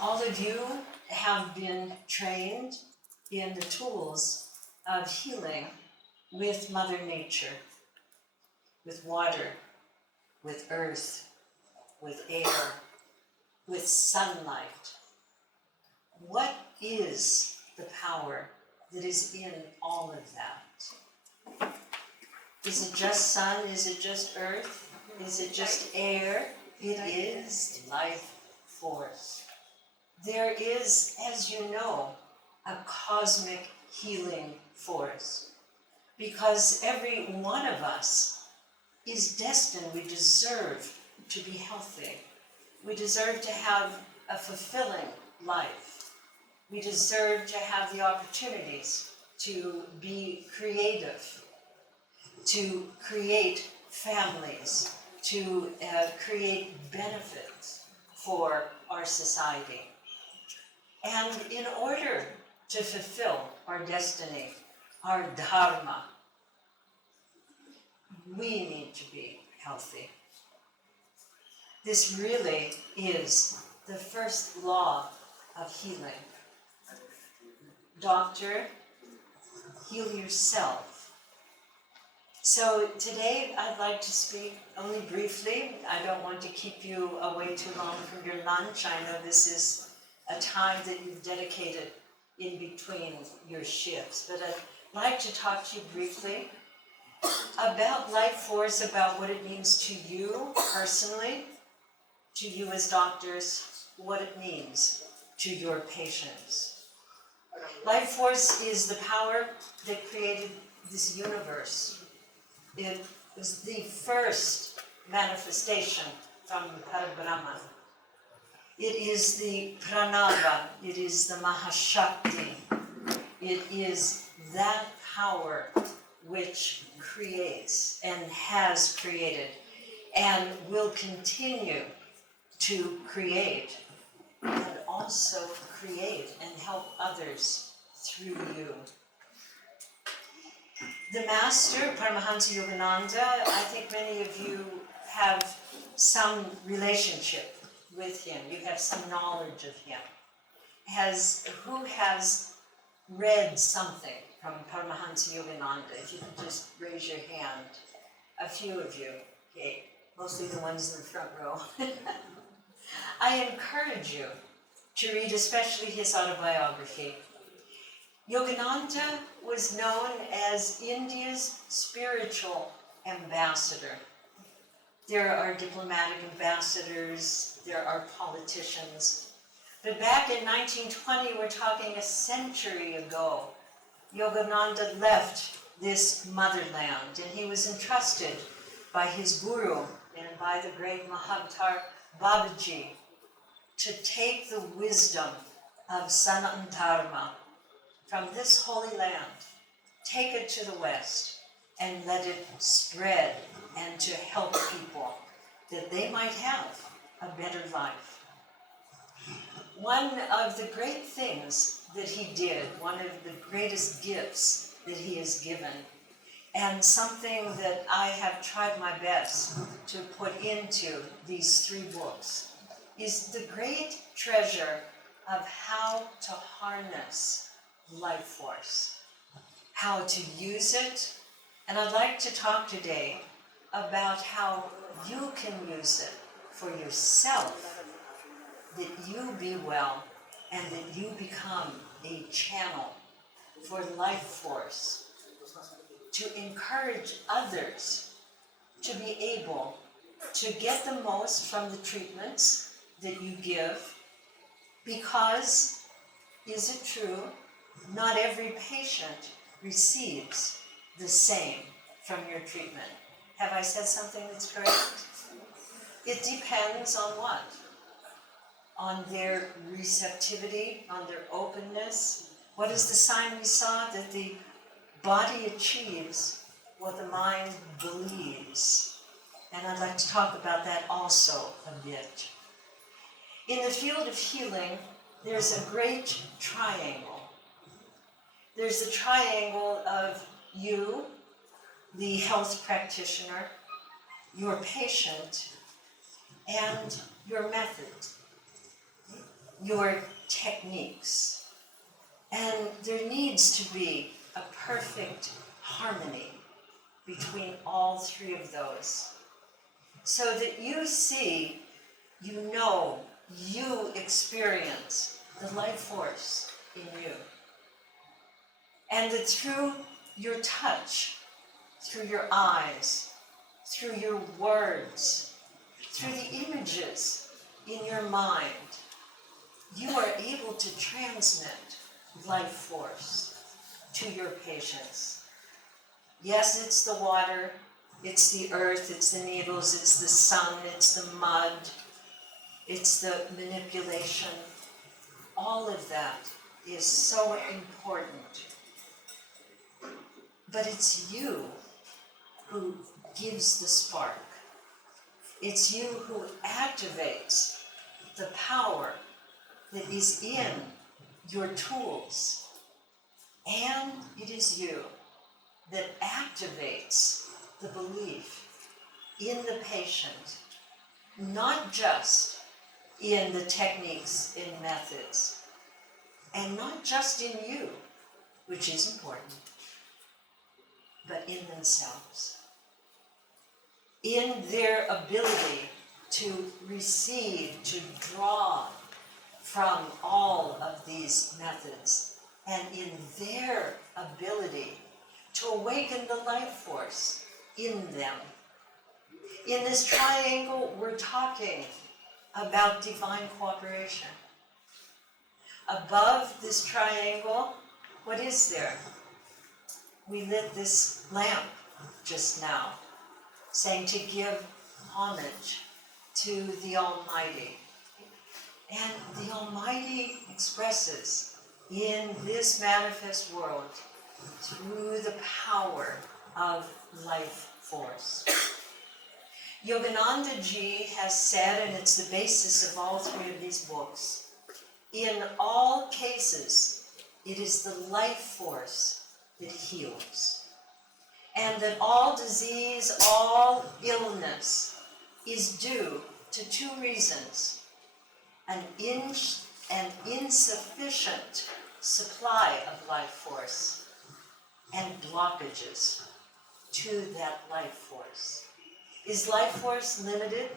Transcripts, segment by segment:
All of you have been trained in the tools of healing with Mother Nature, with water, with earth, with air, with sunlight. What is the power that is in all of that? Is it just sun? Is it just earth? Is it just air? It is life force. There is, as you know, a cosmic healing force, because every one of us is destined, we deserve to be healthy. We deserve to have a fulfilling life. We deserve to have the opportunities to be creative, to create families, to create benefits for our society. And in order to fulfill our destiny, our dharma, we need to be healthy. This really is the first law of healing. Doctor, heal yourself. So today I'd like to speak only briefly. I don't want to keep you away too long from your lunch. I know this is a time that you've dedicated in between your shifts. But I'd like to talk to you briefly about life force, about what it means to you personally, to you as doctors, what it means to your patients. Life force is the power that created this universe. It was the first manifestation from Parabrahman. It is the pranava, it is the mahashakti. It is that power which creates and has created and will continue to create, and also create and help others through you. The Master, Paramahansa Yogananda, I think many of you have some relationship with him. You have some knowledge of him. Who has read something from Paramahansa Yogananda? If you could just raise your hand. A few of you, okay, mostly the ones in the front row. I encourage you to read especially his autobiography. Yogananda was known as India's spiritual ambassador. There are diplomatic ambassadors, there are politicians. But back in 1920, we're talking a century ago, Yogananda left this motherland, and he was entrusted by his guru and by the great Mahavtar Babaji to take the wisdom of Sanatana Dharma from this holy land, take it to the West, and let it spread and to help people that they might have a better life. One of the great things that he did, one of the greatest gifts that he has given, and something that I have tried my best to put into these 3 books, is the great treasure of how to harness life force, how to use it. And I'd like to talk today about how you can use it for yourself, that you be well and that you become a channel for life force, to encourage others to be able to get the most from the treatments that you give, because, is it true, not every patient receives the same from your treatment. Have I said something that's correct? It depends on what? On their receptivity, on their openness. What is the sign we saw? That the body achieves what the mind believes. And I'd like to talk about that also a bit. In the field of healing, there's a great triangle. There's the triangle of you, the health practitioner, your patient, and your method. your techniques. And there needs to be a perfect harmony between all three of those, so that you see, you know, you experience the life force in you. And that through your touch, through your eyes, through your words, through the images in your mind, you are able to transmit life force to your patients. Yes, it's the water, it's the earth, it's the needles, it's the sun, it's the mud, it's the manipulation. All of that is so important. But it's you who gives the spark. It's you who activates the power that is in your tools. And it is you that activates the belief in the patient, not just in the techniques and methods, and not just in you, which is important, but in themselves, in their ability to receive, to draw from all of these methods, and in their ability to awaken the life force in them. In this triangle, we're talking about divine cooperation. Above this triangle, what is there? We lit this lamp just now, saying to give homage to the Almighty. And the Almighty expresses in this manifest world through the power of life force. Yogananda Ji has said, and it's the basis of all three of these books, in all cases, it is the life force that heals. And that all disease, all illness is due to two reasons: an insufficient supply of life force and blockages to that life force. Is life force limited,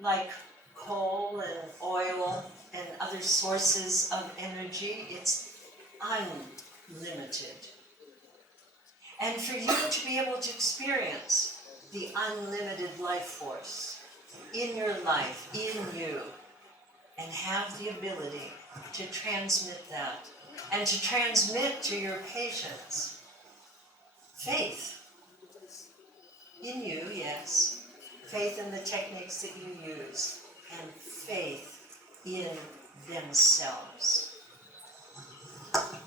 like coal and oil and other sources of energy? It's unlimited. And for you to be able to experience the unlimited life force in your life, in you, and have the ability to transmit that, and to transmit to your patients faith in you, yes, faith in the techniques that you use, and faith in themselves.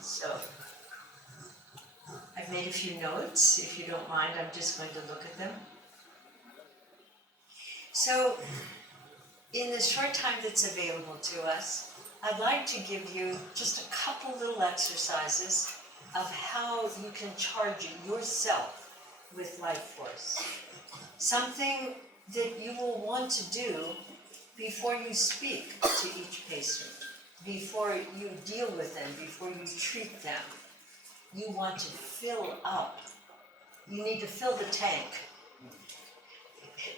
So, I've made a few notes. If you don't mind, I'm just going to look at them. So, in the short time that's available to us, I'd like to give you just a couple little exercises of how you can charge yourself with life force. Something that you will want to do before you speak to each patient, before you deal with them, before you treat them. You want to fill up. You need to fill the tank.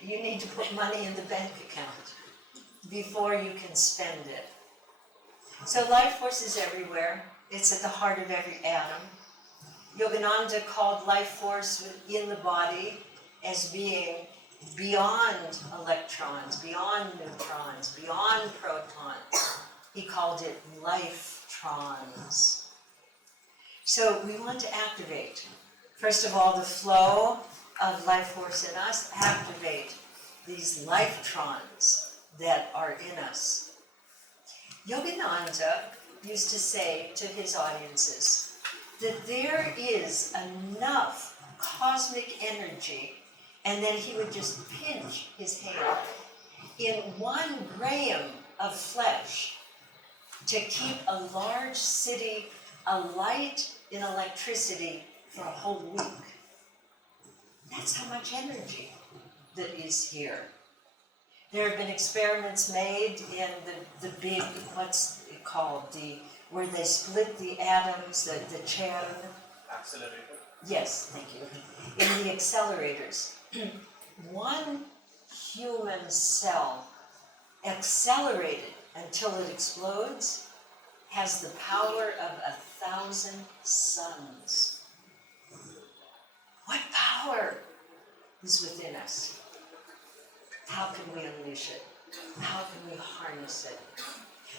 You need to put money in the bank account before you can spend it. So life force is everywhere. It's at the heart of every atom. Yogananda called life force within the body as being beyond electrons, beyond neutrons, beyond protons. He called it life-trons. So we want to activate, first of all, the flow of life force in us, activate these life-trons that are in us. Yogananda used to say to his audiences that there is enough cosmic energy, and then he would just pinch his hand, in 1 gram of flesh to keep a large city alight in electricity for a whole week. That's how much energy that is here. There have been experiments made in the big, what's it called, where they split the atoms, the CERN. Accelerator. Yes, thank you. In the accelerators. One human cell accelerated until it explodes has the power of 1,000 suns. What power is within us? How can we unleash it? How can we harness it?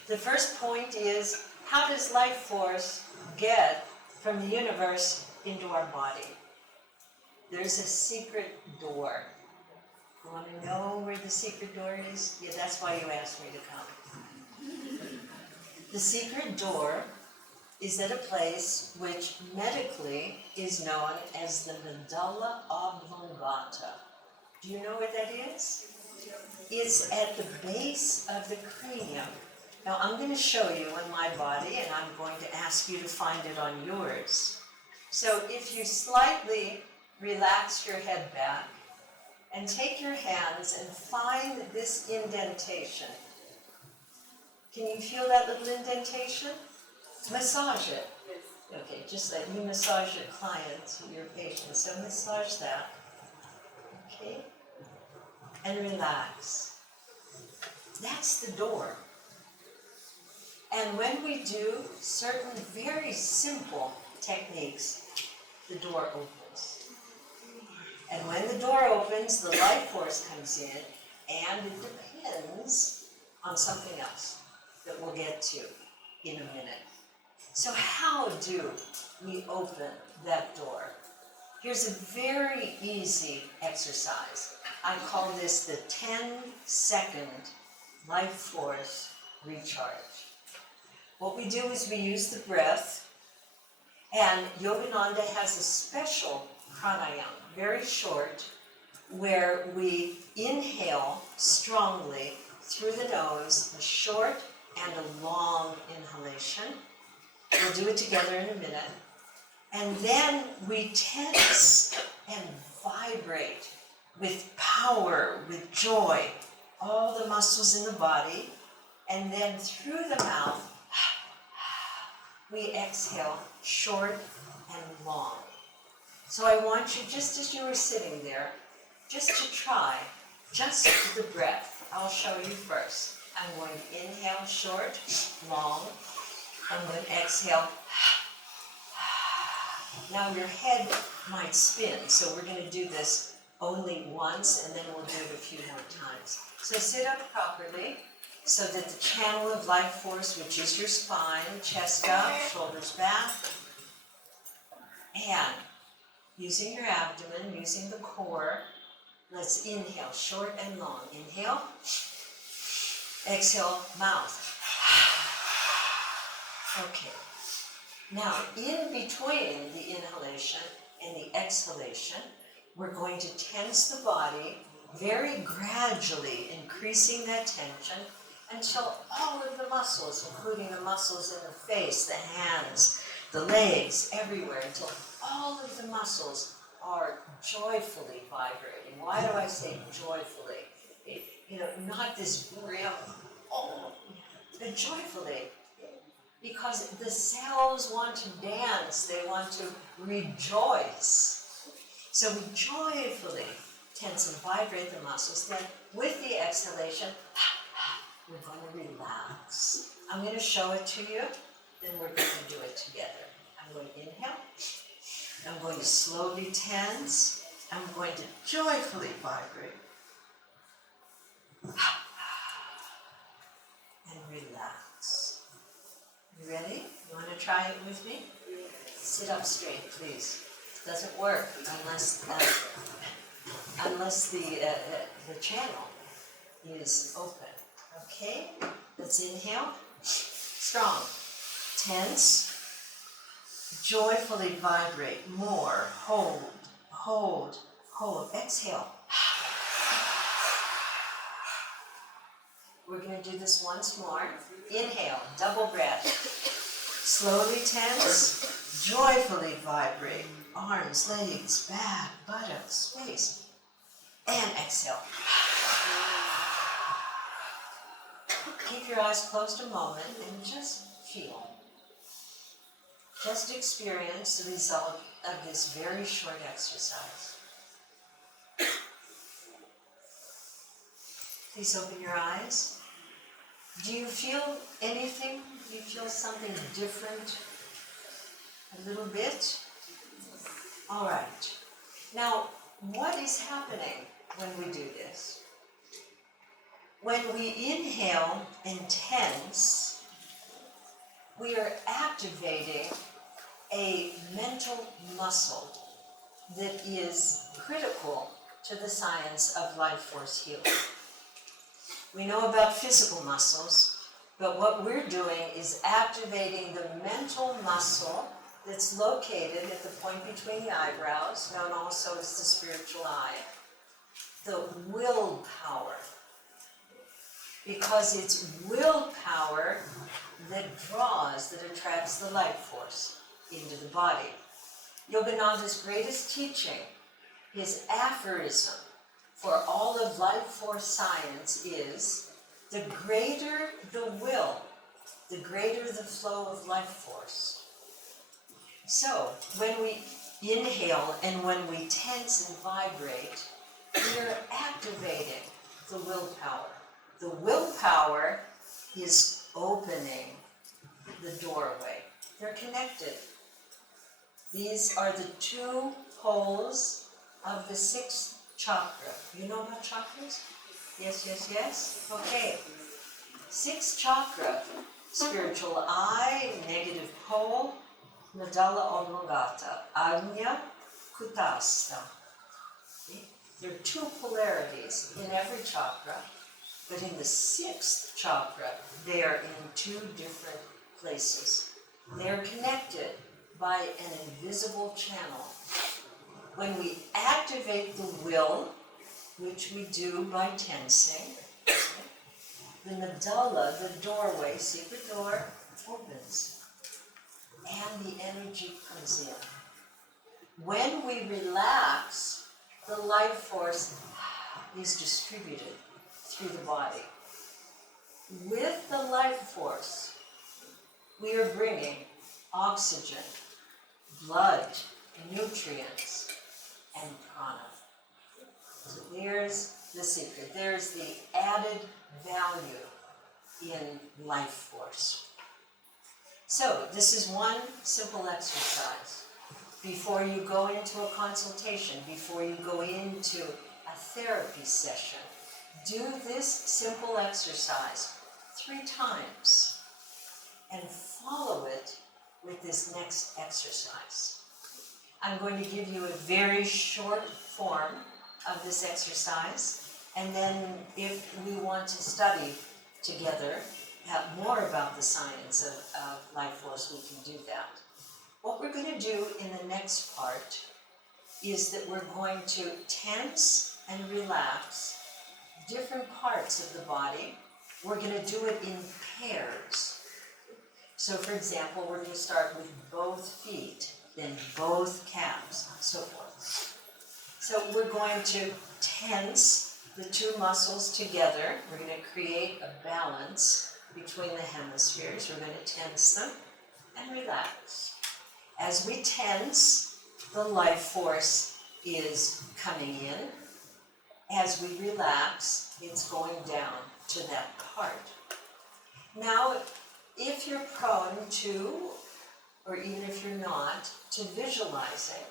The first point is, how does life force get from the universe into our body? There's a secret door. You want to know where the secret door is? Yeah, that's why you asked me to come. The secret door is at a place which medically is known as the medulla oblongata. Do you know what that is? It's at the base of the cranium. Now I'm going to show you on my body, and I'm going to ask you to find it on yours. So if you slightly relax your head back and take your hands and find this indentation. Can you feel that little indentation? Massage it. Okay, just like you massage your clients, your patients, so massage that. Okay? And relax. That's the door. And when we do certain very simple techniques, the door opens. And when the door opens, the life force comes in, and it depends on something else that we'll get to in a minute. So how do we open that door? Here's a very easy exercise. I call this the 10-second life force recharge. What we do is we use the breath, and Yogananda has a special pranayama, very short, where we inhale strongly through the nose, a short and a long inhalation. We'll do it together in a minute. And then we tense and vibrate with power, with joy, all the muscles in the body. And then through the mouth, we exhale short and long. So I want you, just as you were sitting there, just to try, just the breath. I'll show you first. I'm going to inhale short, long. I'm going to exhale. Now your head might spin, so we're going to do this only once, and then we'll do it a few more times. So sit up properly, so that the channel of life force, which is your spine, chest up, shoulders back, and using your abdomen, using the core, let's inhale short and long. Inhale, exhale, mouth. Okay. Now, in between the inhalation and the exhalation, we're going to tense the body, very gradually increasing that tension until all of the muscles, including the muscles in the face, the hands, the legs, everywhere, until all of the muscles are joyfully vibrating. Why do I say joyfully? Not this grim, but joyfully. Because the cells want to dance, they want to rejoice. So we joyfully tense and vibrate the muscles. Then with the exhalation, we're going to relax. I'm going to show it to you, then we're going to do it together. I'm going to inhale. I'm going to slowly tense. I'm going to joyfully vibrate. And relax. You ready? You want to try it with me? Sit up straight, please. It doesn't work unless the channel is open. Okay? Let's inhale. Strong. Tense. Joyfully vibrate. More. Hold. Hold. Hold. Exhale. We're going to do this once more. Inhale, double breath. Slowly tense, joyfully vibrate. Arms, legs, back, buttocks, face. And exhale. keep your eyes closed a moment and just feel. Just experience the result of this very short exercise. Please open your eyes. Do you feel anything? Do you feel something different? A little bit? All right. Now, what is happening when we do this? When we inhale and tense, we are activating a mental muscle that is critical to the science of life force healing. We know about physical muscles, but what we're doing is activating the mental muscle that's located at the point between the eyebrows, known also as the spiritual eye, the willpower. Because it's willpower that attracts the life force into the body. Yogananda's greatest teaching, his aphorism for all of life force science is, the greater the will, the greater the flow of life force. So, when we inhale and when we tense and vibrate, we are activating the willpower. The willpower is opening the doorway. They're connected. These are the two poles of the sixth chakra. You know about chakras? Yes, yes, yes? Okay. Sixth chakra, spiritual eye, negative pole, medulla oblongata, agnya, kutastha. Okay? There are two polarities in every chakra, but in the sixth chakra, they are in two different places. They are connected by an invisible channel. When we activate the will, which we do by tensing, the medulla, the doorway, secret door, opens, and the energy comes in. When we relax, the life force is distributed through the body. With the life force, we are bringing oxygen, blood, nutrients, and prana. So there's the secret. There's the added value in life force. So this is one simple exercise. Before you go into a consultation, before you go into a therapy session, do this simple exercise 3 times and follow it with this next exercise. I'm going to give you a very short form of this exercise, and then if we want to study together, have more about the science of life force, we can do that. What we're going to do in the next part is that we're going to tense and relax different parts of the body. We're going to do it in pairs. So for example, we're going to start with both feet, then both calves, and so forth. So we're going to tense the two muscles together. We're going to create a balance between the hemispheres. We're going to tense them and relax. As we tense, the life force is coming in. As we relax, it's going down to that part. Now, if you're prone to, or even if you're not, to visualizing,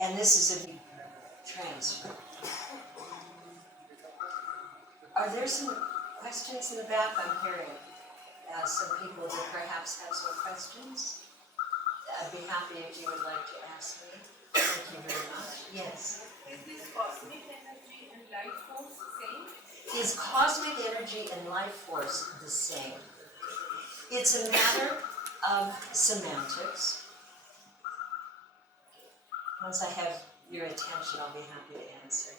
and this is a deep transfer. Are there some questions in the back? I'm hearing some people that perhaps have some questions. I'd be happy if you would like to ask me. Thank you very much. Yes? Is this cosmic energy and life force the same? Is cosmic energy and life force the same? It's a matter of semantics. Once I have your attention, I'll be happy to answer.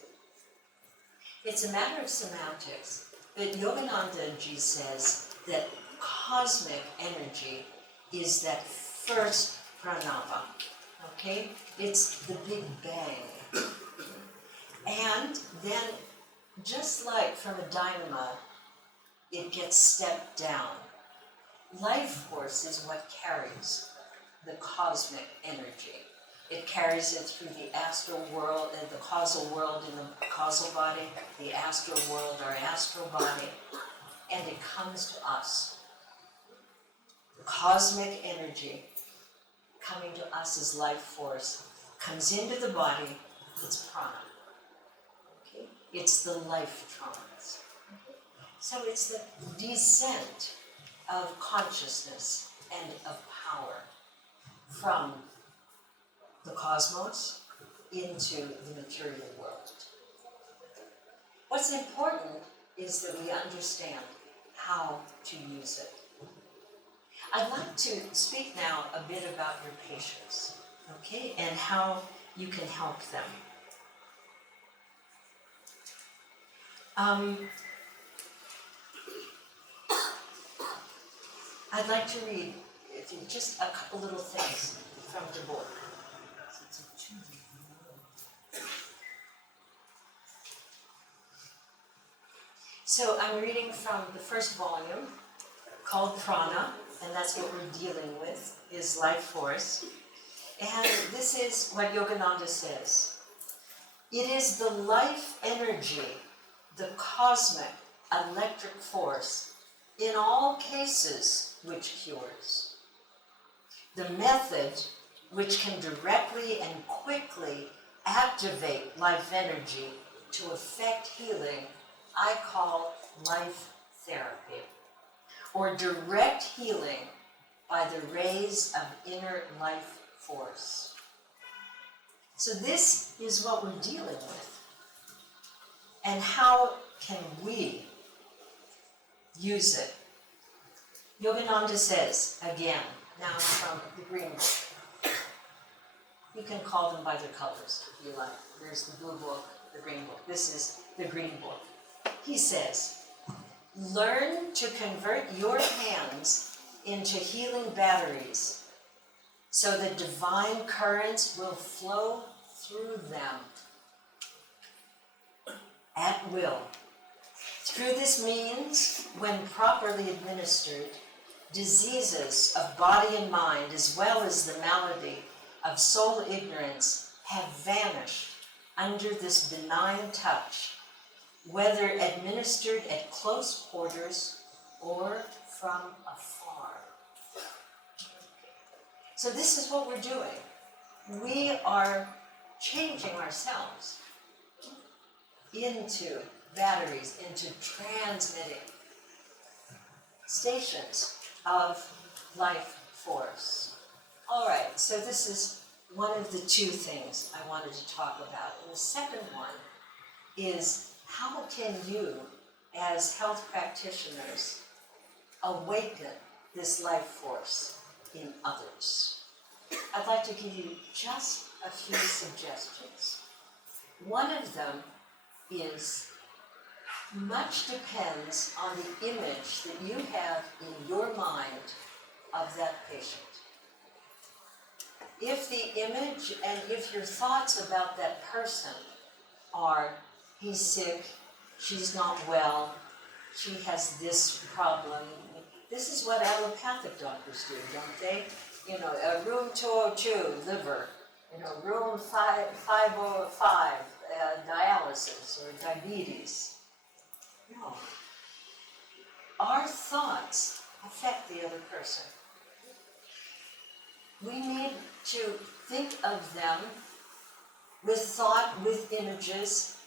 It's a matter of semantics, but Yogananda Ji says that cosmic energy is that first pranava, okay? It's the Big Bang. And then, just like from a dynamo, it gets stepped down. Life force is what carries the cosmic energy. It carries it through the astral world and the causal world in the causal body, the astral world, our astral body, and it comes to us. The cosmic energy coming to us as life force comes into the body, it's prana. Okay? It's the life trance. So it's the descent of consciousness and of power from the cosmos into the material world. What's important is that we understand how to use it. I'd like to speak now a bit about your patients, okay, and how you can help them. I'd like to read just a couple little things from the book. So I'm reading from the first volume called Prana, and that's what we're dealing with, is life force. And this is what Yogananda says. It is the life energy, the cosmic electric force, in all cases which cures. The method which can directly and quickly activate life energy to effect healing, I call life therapy, or direct healing by the rays of inner life force. So this is what we're dealing with. And how can we use it? Yogananda says, again, now from the Green Book. You can call them by their colors if you like. There's the Blue Book, the Green Book. This is the Green Book. He says, learn to convert your hands into healing batteries so that divine currents will flow through them at will. Through this means, when properly administered, diseases of body and mind, as well as the malady of soul ignorance, have vanished under this benign touch, whether administered at close quarters or from afar. So this is what we're doing. We are changing ourselves into batteries, into transmitting stations of life force. All right, so this is one of the two things I wanted to talk about. And the second one is, how can you, as health practitioners, awaken this life force in others? I'd like to give you just a few suggestions. One of them is, much depends on the image that you have in your mind of that patient. If the image and if your thoughts about that person are, he's sick, she's not well, she has this problem. This is what allopathic doctors do, don't they? You know, room 202, liver. You know, room 505, dialysis or diabetes. No. Our thoughts affect the other person. We need to think of them with thought, with images,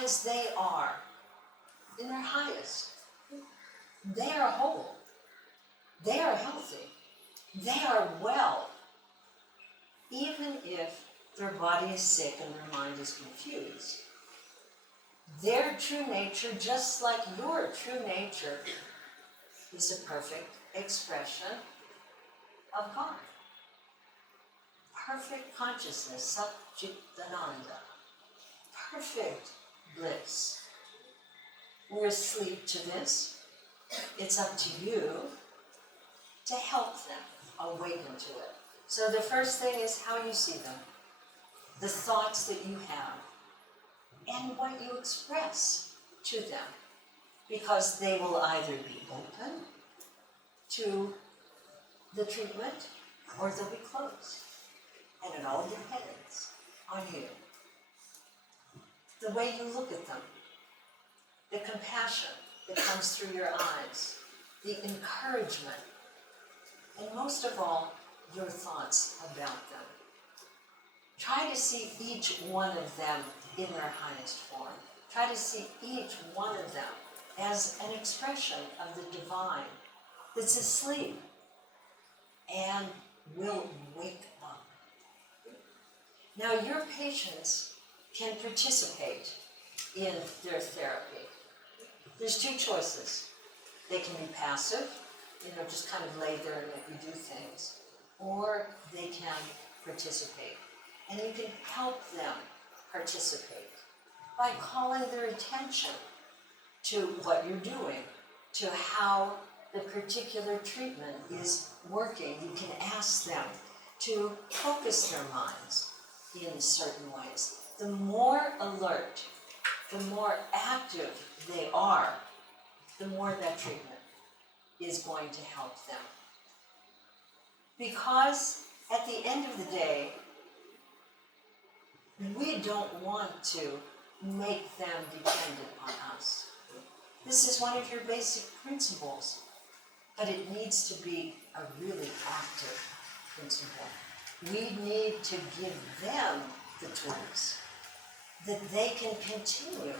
as they are, in their highest. They are whole. They are healthy. They are well. Even if their body is sick and their mind is confused. Their true nature, just like your true nature, is a perfect expression of God. Perfect consciousness, Satchitananda. Perfect bliss. We're asleep to this. It's up to you to help them awaken to it. So the first thing is how you see them, the thoughts that you have, and what you express to them. because they will either be open to the treatment or they'll be closed. And it all depends on you. The way you look at them, the compassion that comes through your eyes, the encouragement, and most of all, your thoughts about them. Try to see each one of them in their highest form. Try to see each one of them as an expression of the divine that's asleep and will wake up. Now, your patients can participate in their therapy. There's two choices. They can be passive, just kind of lay there and let you do things, or they can participate. And you can help them participate by calling their attention to what you're doing, to how the particular treatment is working. You can ask them to focus their minds in certain ways. The more alert, the more active they are, the more that treatment is going to help them. Because at the end of the day, we don't want to make them dependent on us. This is one of your basic principles, but it needs to be a really active principle. We need to give them the tools that they can continue.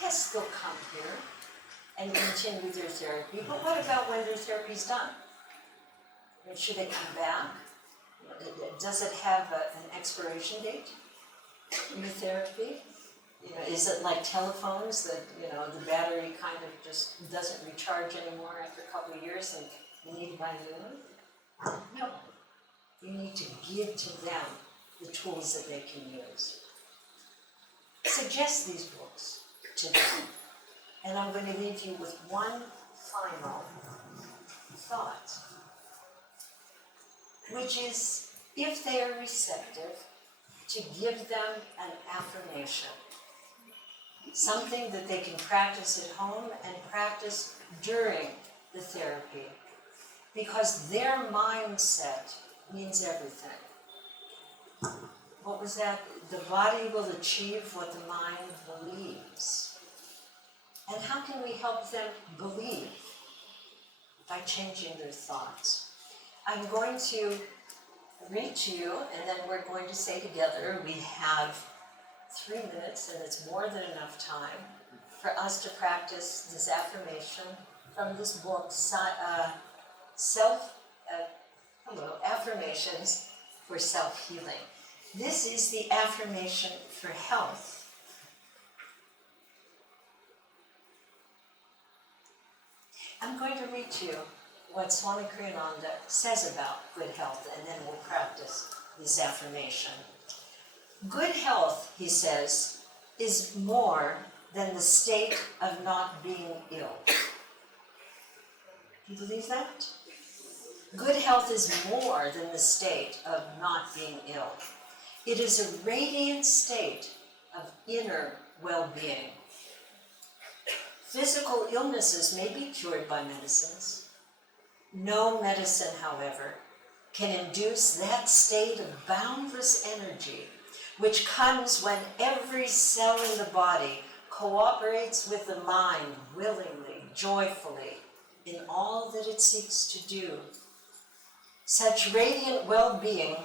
Yes, they'll come here and continue their therapy, but what about when their therapy is done? Should they come back? Does it have an expiration date in the therapy? Is it like telephones that, the battery kind of just doesn't recharge anymore after a couple of years and you need to buy a new one? No. You need to give to them the tools that they can use. Suggest these books to them. And I'm going to leave you with one final thought, which is, if they are receptive, to give them an affirmation, something that they can practice at home and practice during the therapy, because their mindset means everything. What was that? The body will achieve what the mind believes. And how can we help them believe? By changing their thoughts. I'm going to read to you, and then we're going to say together, we have 3 minutes, and it's more than enough time for us to practice this affirmation from this book, Affirmations for Self-Healing. This is the affirmation for health. I'm going to read to you what Swami Kriyananda says about good health, and then we'll practice this affirmation. Good health, he says, is more than the state of not being ill. Do you believe that? Good health is more than the state of not being ill. It is a radiant state of inner well-being. Physical illnesses may be cured by medicines. No medicine, however, can induce that state of boundless energy which comes when every cell in the body cooperates with the mind willingly, joyfully, in all that it seeks to do. Such radiant well-being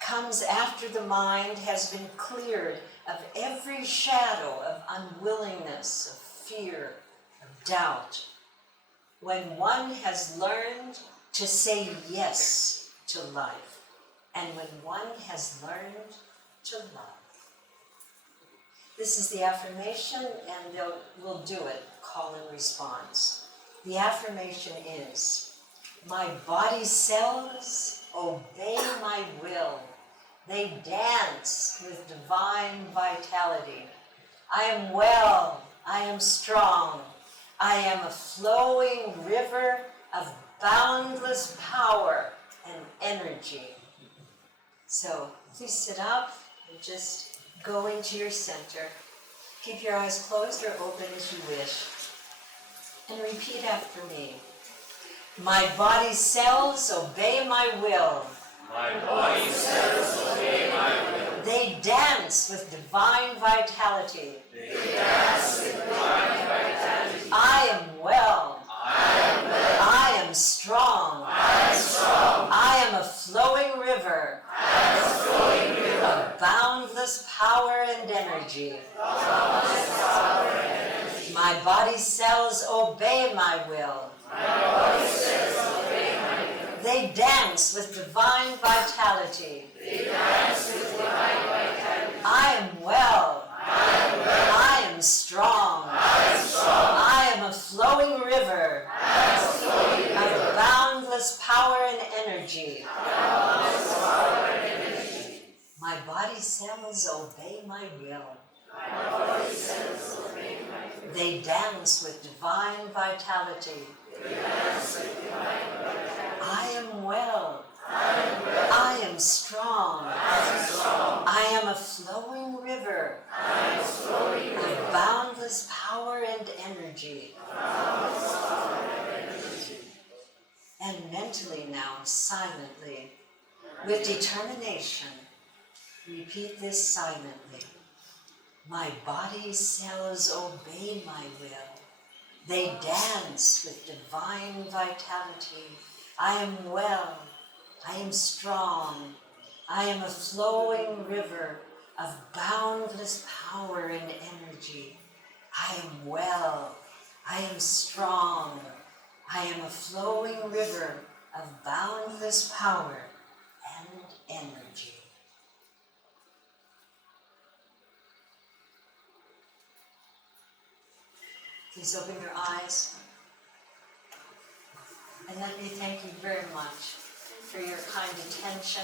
comes after the mind has been cleared of every shadow of unwillingness, of fear, of doubt. When one has learned to say yes to life, and when one has learned to love. This is the affirmation, and we'll do it, call and response. The affirmation is, my body cells obey my will. They dance with divine vitality. I am well, I am strong. I am a flowing river of boundless power and energy. So please sit up and just go into your center. Keep your eyes closed or open as you wish. And repeat after me. My body cells obey my will. My body cells obey my will. They dance with divine vitality. They dance with divine vitality. I am well. I am well. I am strong. I am strong. I am a flowing river. I am a flowing river. Of boundless power and energy. Boundless power and energy. My body cells obey my will. My body cells obey my will. They dance with divine vitality. They dance with divine vitality. I am well. I am well. I am strong. I am strong. I am a flowing river. I am a flowing river. Of boundless power and energy. Boundless power and energy. My body cells obey my will. My body cells obey my will. They dance with divine vitality. They dance with divine vitality. I am well. I am well. I am strong. I am strong. I am a flowing river. I am a flowing river. Of boundless power and energy. Boundless power and energy. And mentally now, silently, with determination, repeat this silently. My body cells obey my will. They dance with divine vitality. I am well. I am strong. I am a flowing river of boundless power and energy. I am well. I am strong. I am a flowing river of boundless power and energy. Please open your eyes. And let me thank you very much for your kind attention